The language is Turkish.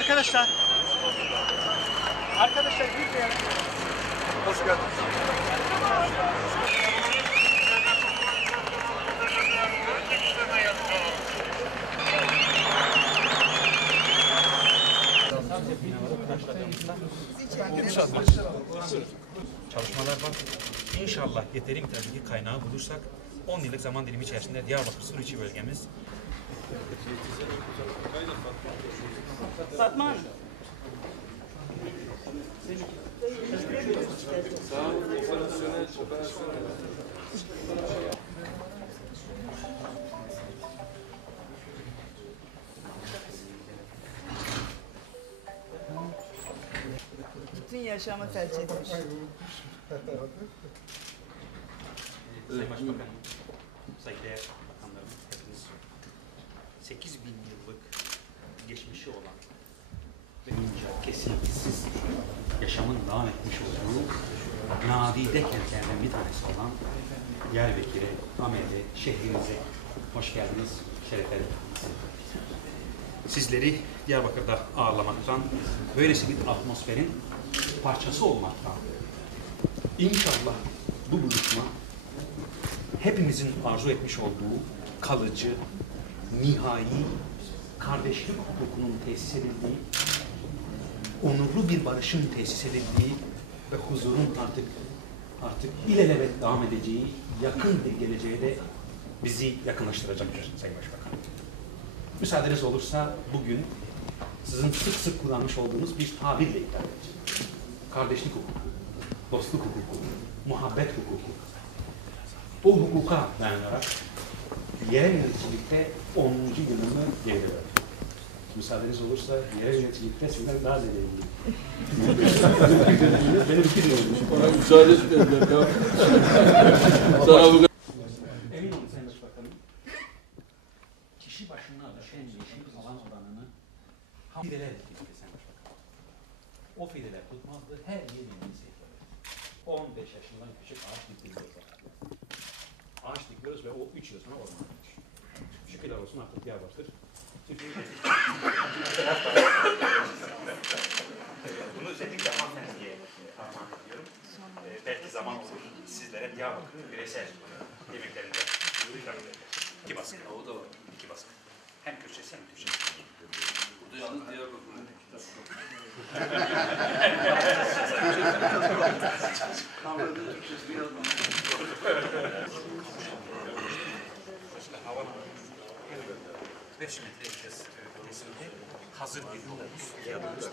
Arkadaşlar. Arkadaşlar bir de. Hoş geldiniz. Çalışmalar var. İnşallah yeteri miktardaki kaynağı bulursak 10 yıllık zaman dilimi içerisinde Diyarbakır Suriçi bölgemiz Fatma Hanım. Bütün yaşamı felç etmiş. Sayın Başbakanım, saygıdeğer bakanlarım, hepiniz 8.000 yıllık geçmişi olan ve kesintisiz yaşamın devam etmiş olduğu nadide kentlerden bir tanesi olan Diyarbakır'e, Ahmet'e, şehrimize hoş geldiniz, şeref verdiniz. Sizleri Diyarbakır'da ağırlamaktan, böylesi bir atmosferin parçası olmaktan, İnşallah bu buluşma hepimizin arzu etmiş olduğu kalıcı, nihai, kardeşlik hukukunun tesis edildiği, onurlu bir barışın tesis edildiği ve huzurun artık ilelebet devam edeceği yakın bir geleceğe de bizi yakınlaştıracaktır Sayın Başbakan. Müsaadeniz olursa bugün sizin sık sık kullanmış olduğunuz bir tabirle hitap edeceğim. Kardeşlik hukuku, dostluk hukuku, muhabbet hukuku. Bu hukuka dayanarak yerel yöneticilikte 10. yılımı geride verdim. Müsaadeniz olursa yerel yöneticilikte sizden daha ziyade benim 2 yıl olmuş. Bana müsaade etmediler ya. Sana bu Emin olun Sayın Başbakanım, kişi başına düşen yeşil alan oranını fideler etkiledi Sayın Başbakanım. O fideler tutmazdı, her yerimizi yapıyoruz. 15 yaşından küçük ağaç dikiliyoruz. Ağaç dikiyoruz ve o 3 yıl sonra orman olmuş. Şükürler olsun artık Diyarbakır. Bunu özellikle hanımefendiye armağan ediyorum. Belki zaman olur sizlere Diyarbakır'ın bireysel yemeklerinde ikram edilir. 2 baskı. O da var. 2 baskı. Hem Kürtçesi hem Türkçesi. burada yalnız Diyarbakır'ın Kamranın Türkçesini yazmamış. Hava 5 metre ötesinde hazır bir yolumuz. Yanımızda.